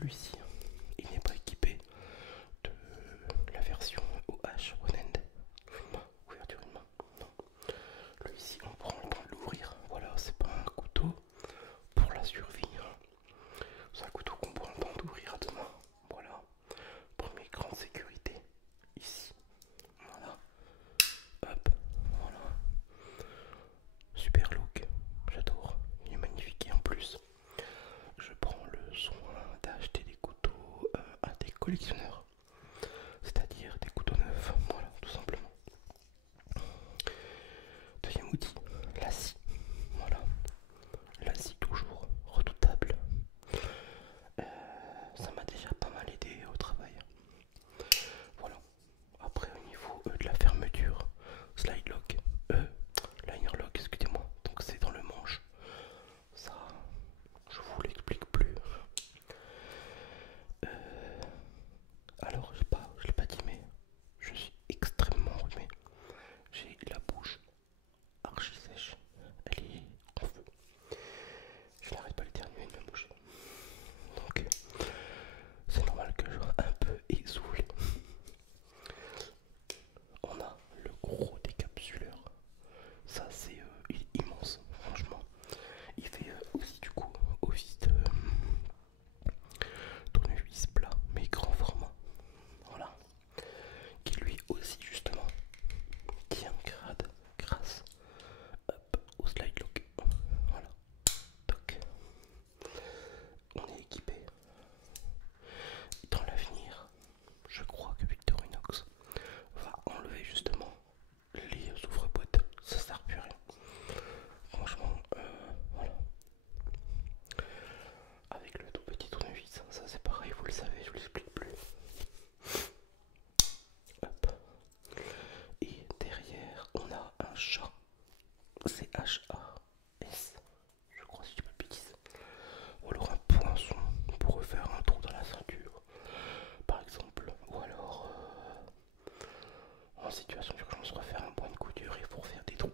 celui-ci, il n'est pas équipé de la version OH One-Hand. Une main, ouverture une main. Non. Lui ici, on prend le temps de l'ouvrir. Voilà, c'est pas un couteau pour la survie, hein. C'est un couteau qu'on prend le temps d'ouvrir à deux mains. Voilà. Premier cran de sécurité. Ici. Voilà. Hop. Voilà. Super look. J'adore. Il est magnifique et en plus, je prends le soin d'acheter des couteaux à des collectionneurs. C'est-à-dire des couteaux neufs. Voilà, tout simplement. Deuxième outil, la scie. Voilà. La scie toujours redoutable. Ça m'a déjà pas mal aidé au travail. Voilà. Après au niveau de la fermeture, slide lock, liner lock, excusez-moi. Donc c'est dans le manche. Ça, je vous l'explique plus. Alors je l'ai pas dit mais je suis extrêmement enrhumé. J'ai la bouche archi sèche. Elle est en feu. Je n'arrête pas d'éternuer de me boucher. Donc c'est normal que je sois un peu essoufflé. On a le gros décapsuleur. Ça c'est immense, franchement. Il fait aussi du coup office de tournevis plat, mais grand format. Voilà. Qui lui aussi justement tient grâce hop, au slide lock. Voilà. Toc. On est équipé. Dans l'avenir, je crois que Victorinox va enlever justement les ouvre-boîtes. Ça sert plus à rien. Franchement, voilà. Avec le tout petit tournevis, ça c'est pareil, vous le savez, je vous l'explique plus. Hop. Et derrière, on a un chat. C'est H-A-S. Je crois si je dis pas de bêtises. Ou alors un poinçon pour refaire un trou dans la ceinture. Par exemple. Ou alors en situation d'urgence, refaire un point de couture et pour faire des trous.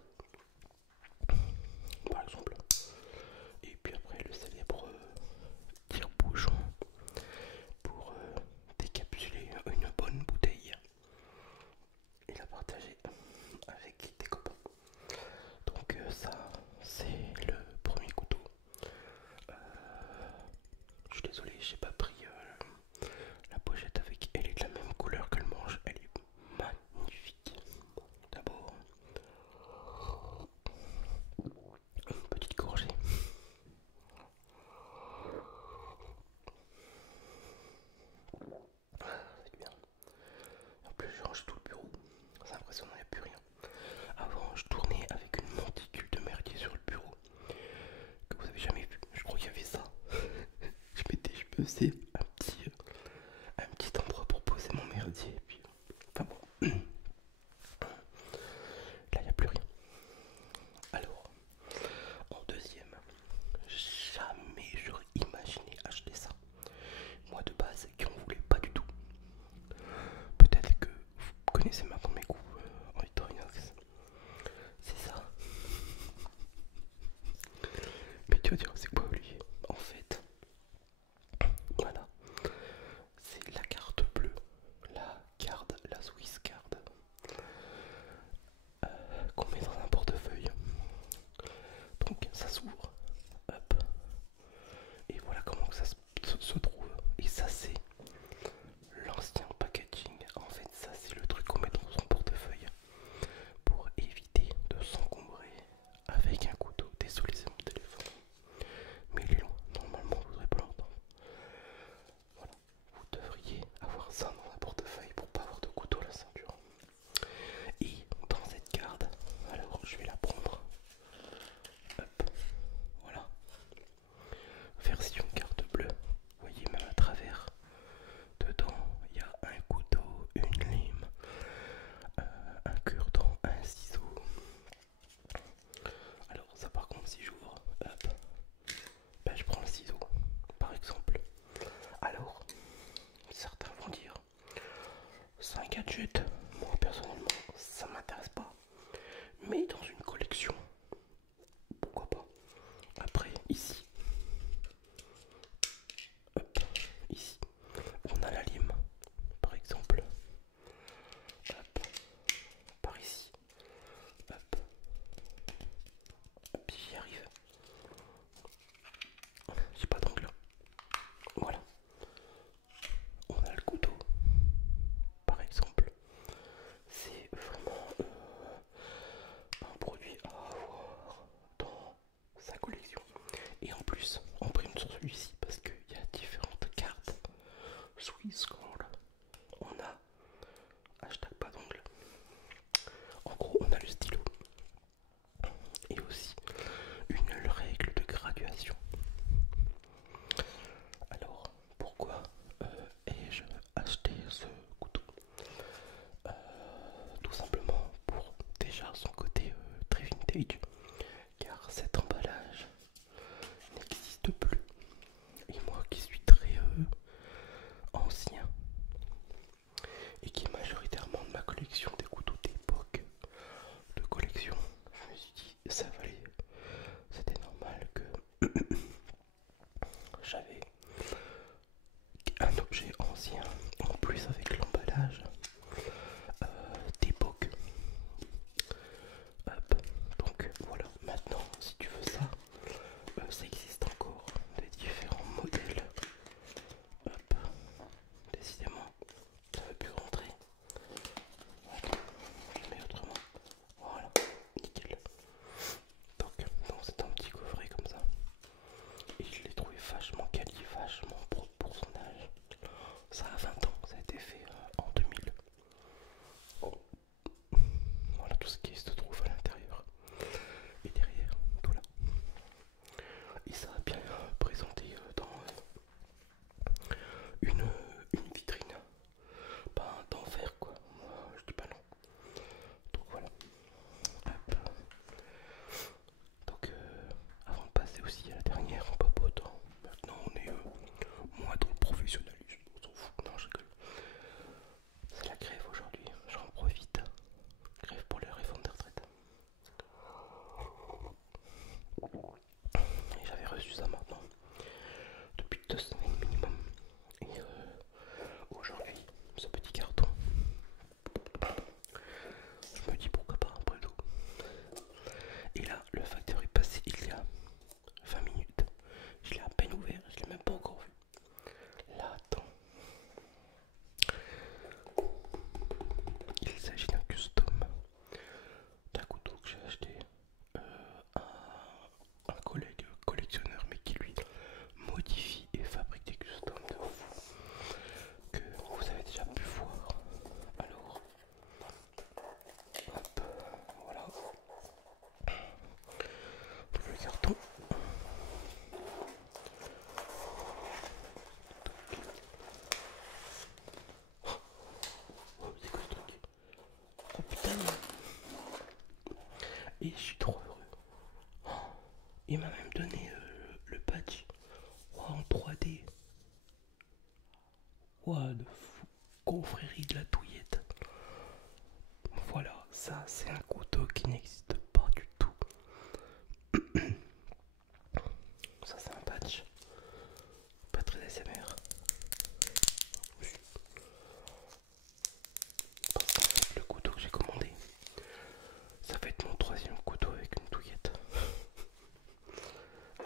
Par exemple. Et puis après le célèbre tire-bouchon pour décapsuler une bonne bouteille et la partager avec des copains. Donc ça c'est le premier couteau. Je suis désolé, j'ai pas pris la pochette avec. Elle est de la même couleur que le manche. Elle est magnifique. D'abord une petite gorgée. C'est bien. En plus j'ai rangé tout le bureau. C'est impressionnant, il n'y a plus rien. Avant je tournais avec une monticule de merdier sur le bureau que vous avez jamais vu. Je crois qu'il y avait ça. Je me faisais un petit endroit pour poser mon merdier et puis enfin bon. Là il n'y a plus rien. Alors en deuxième, jamais j'aurais imaginé acheter ça. Moi de base qui en voulais pas du tout. Peut-être que vous connaissez maintenant mes goûts en Victorinox. C'est ça. Mais tu vas dire c'est quoi Olivier? En fait, voilà, c'est la carte bleue, la Swiss card qu'on met dans un portefeuille. Donc ça s'ouvre, hop, et voilà comment ça se trouve. Et ça c'est l'ancien packaging. En fait ça c'est le truc qu'on met dans son portefeuille pour éviter de s'encombrer avec un couteau. Désolé c'est mon téléphone, mais il est long, normalement vous n'aurez pas l'entendre. Voilà, vous devriez avoir ça dans un portefeuille pour pas avoir de couteau à la ceinture. Et dans cette garde, alors je vais la prendre. Hop, voilà. Version carte bleue. Vous voyez même à travers. Dedans, il y a un couteau, une lime, un cure-dent, un ciseau. Alors ça par contre si j'ouvre, hop, ben, je prends le ciseau par exemple. Alors, certains vont dire c'est un gadget. Moi personnellement ça m'intéresse pas. Mais dans une collection, pourquoi pas. Après ici, hop, ici Discord. On a hashtag pas d'ongle. En gros, on a le stylo et aussi une règle de graduation. Alors, pourquoi ai-je acheté ce couteau? Tout simplement pour déjà son côté très vintage, car cet emballage n'existe plus. Et moi qui suis très ancien et qui est majoritairement de ma collection des couteaux d'époque de collection, je me suis dit ça valait, c'était normal que j'avais un objet ancien en plus avec l'emballage d'époque. Hop. Donc voilà, maintenant si tu veux ça, ça existe encore des différents modèles. Hop, décidément ça ne veut plus rentrer. Attends, je mets autrement. Voilà, nickel. Donc c'est un petit coffret comme ça. Et je l'ai trouvé vachement quali, vachement propre pour son âge. Ça a 20 ans, ça a été fait en 2000. Voilà tout ce qui se trouve à l'intérieur et derrière, tout là. Et ça a bien présenté dans une vitrine. Pas d'enfer quoi, je dis pas non. Donc voilà. Hop. Donc avant de passer aussi à la dernière en papotant, maintenant on est moins dans le professionnalisme, on s'en fout, non je rigole. C'est la grève aujourd'hui, j'en profite. Grève pour les réformes des retraites. Et j'avais reçu ça maintenant depuis 2 semaines minimum. Et aujourd'hui, ce petit carton, je me dis pourquoi pas après tout. Et là, le facteur est passé il y a 20 minutes. Je l'ai à peine ouvert, je l'ai même pas encore vu. Là, attends. Il s'agit d'un custom, d'un couteau que j'ai acheté à un collègue collectionneur, mais qui lui modifie et fabrique des customs de fou que vous avez déjà pu voir. Alors, hop, voilà. Le carton. Oh, c'est quoi ce truc? Oh putain. Et je suis trop heureux. Oh, il m'a même donné le patch en 3D. Ouah, de fou. Confrérie de la touillette. Voilà, ça c'est un couteau qui n'existe pas du tout. Ça c'est un patch. Pas très ASMR. Le couteau que j'ai commandé, ça va être mon 3e couteau avec une touillette.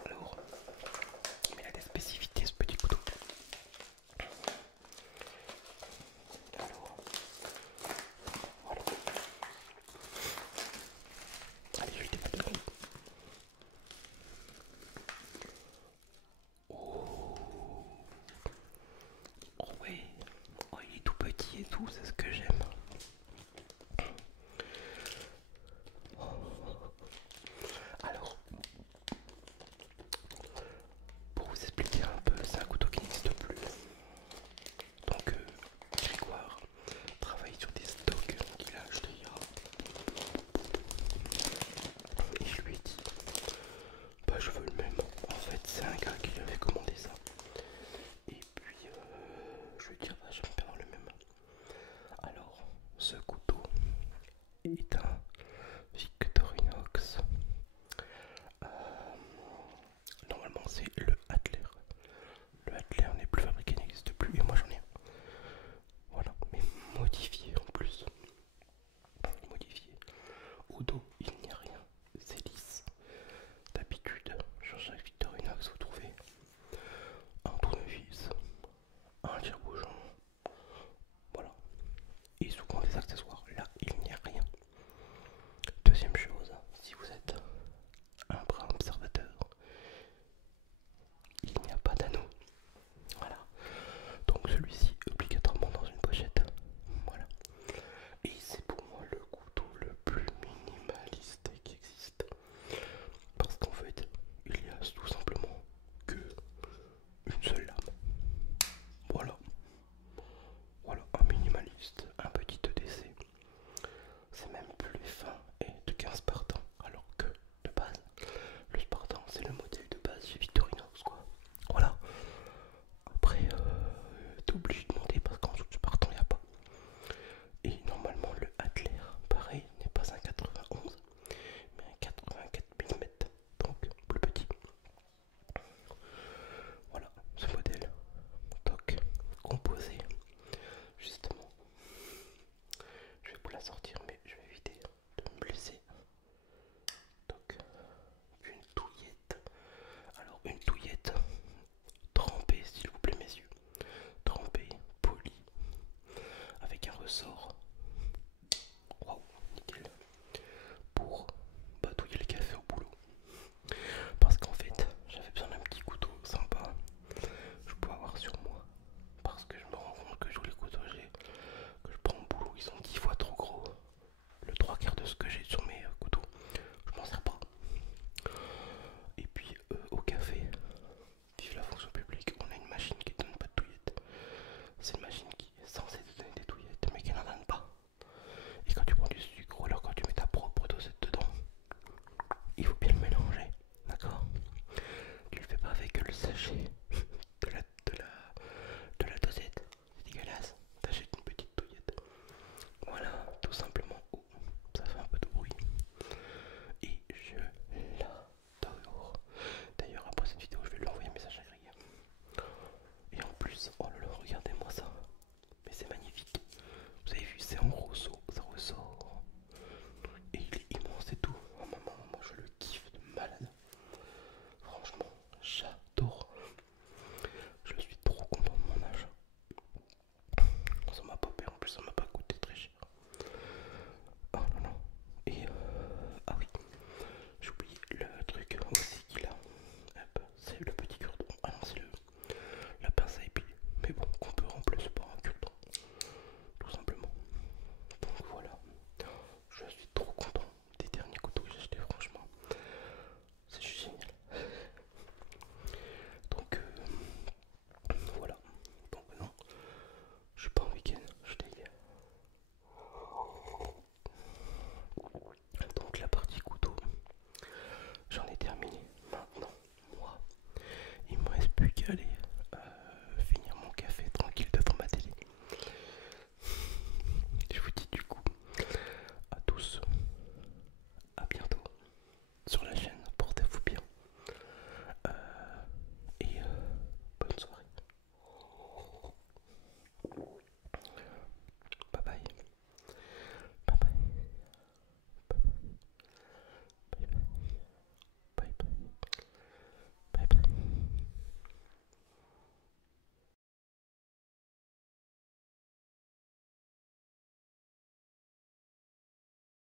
Alors, mais il a des spécificités ce petit couteau. Alors, voilà. Allez, je le déballe de l'eau. Oh, plus. Oh là là.